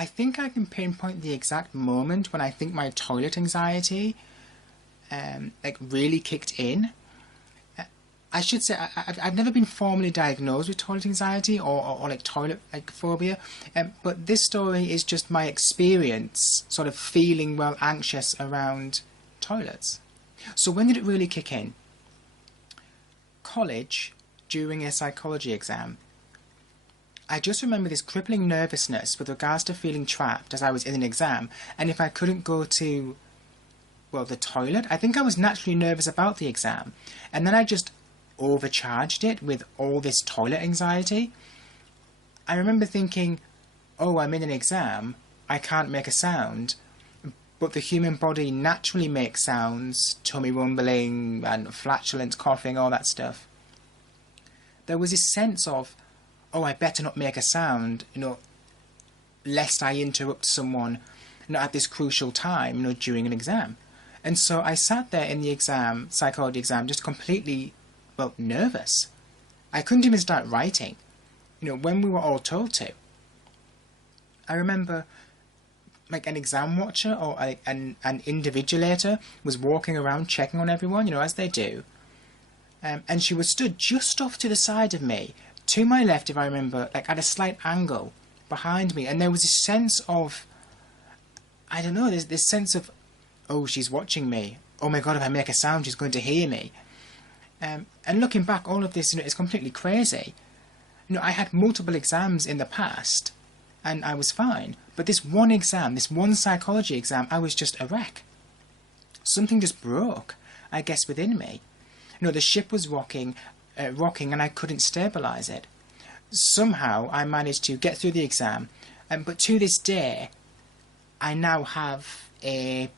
I think I can pinpoint the exact moment when I think my toilet anxiety like really kicked in. I should say I've never been formally diagnosed with toilet anxiety or like toilet like phobia, but this story is just my experience sort of feeling well anxious around toilets. So when did it really kick in? College, during a psychology exam. I just remember this crippling nervousness with regards to feeling trapped as I was in an exam, and if I couldn't go to, well, the toilet, I think I was naturally nervous about the exam, and then I just overcharged it with all this toilet anxiety. I remember thinking, oh, I'm in an exam, I can't make a sound, but the human body naturally makes sounds, tummy rumbling and flatulence, coughing, all that stuff. There was this sense of, oh, I better not make a sound, lest I interrupt someone, at this crucial time, during an exam. And so I sat there in the exam, psychology exam, just completely, well, nervous. I couldn't even start writing, when we were all told to. I remember, like, an exam watcher or an invigilator was walking around checking on everyone, as they do. And she was stood just off to the side of me, to my left, if I remember, like at a slight angle behind me. And there was this sense of, I don't know, this sense of, oh, she's watching me. Oh my God, if I make a sound, she's going to hear me. And looking back, all of this, is completely crazy. I had multiple exams in the past, and I was fine. But this one exam, this one psychology exam, I was just a wreck. Something just broke, I guess, within me. The ship was rocking, and I couldn't stabilise it. Somehow I managed to get through the exam, but to this day, I now have a,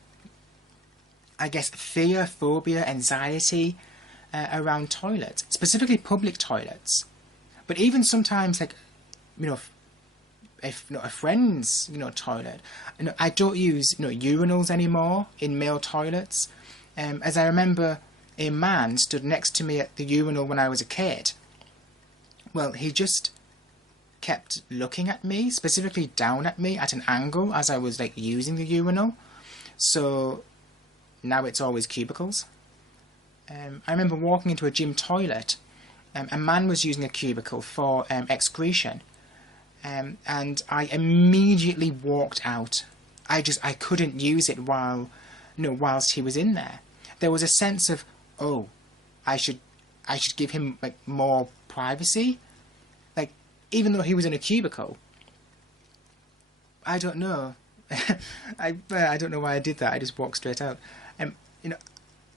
I guess, fear, phobia, anxiety around toilets, specifically public toilets. But even sometimes, like, if a friend's toilet, I don't use urinals anymore in male toilets. As I remember, a man stood next to me at the urinal when I was a kid. Well, he just kept looking at me, specifically down at me at an angle as I was like using the urinal. So now it's always cubicles. I remember walking into a gym toilet. A man was using a cubicle for excretion. And I immediately walked out. I couldn't use it whilst he was in there. There was a sense of, oh, I should give him like more privacy, like even though he was in a cubicle. I don't know. I don't know why I did that. I just walked straight out.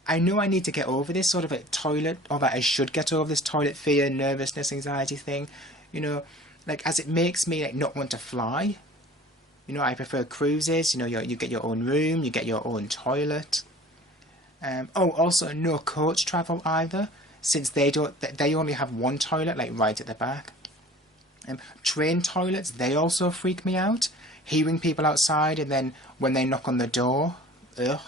I know I need to get over this sort of a toilet, or that I should get over this toilet fear, nervousness, anxiety thing. Like as it makes me like not want to fly. I prefer cruises. You get your own room, you get your own toilet. Also no coach travel either, since they only have one toilet, like right at the back. Train toilets, they also freak me out. Hearing people outside, and then when they knock on the door, ugh.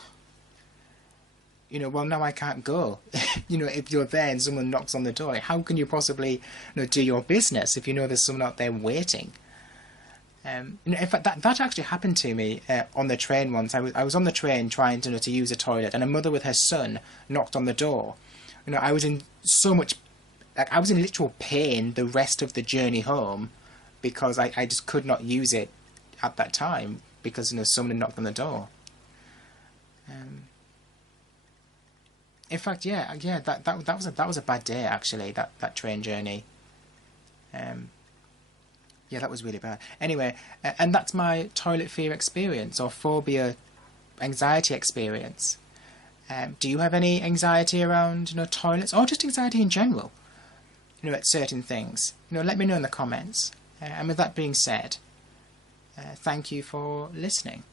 Well, now I can't go. If you're there and someone knocks on the door, how can you possibly do your business if there's someone out there waiting? In fact, that actually happened to me on the train once. I was on the train trying to use a toilet, and a mother with her son knocked on the door. I was in so much, like I was in literal pain the rest of the journey home, because I just could not use it at that time because someone had knocked on the door. In fact, yeah, that was a bad day actually. That train journey. Yeah, that was really bad. Anyway, and that's my toilet fear experience, or phobia, anxiety experience. Do you have any anxiety around, toilets, or just anxiety in general, at certain things? Let me know in the comments. And with that being said, thank you for listening.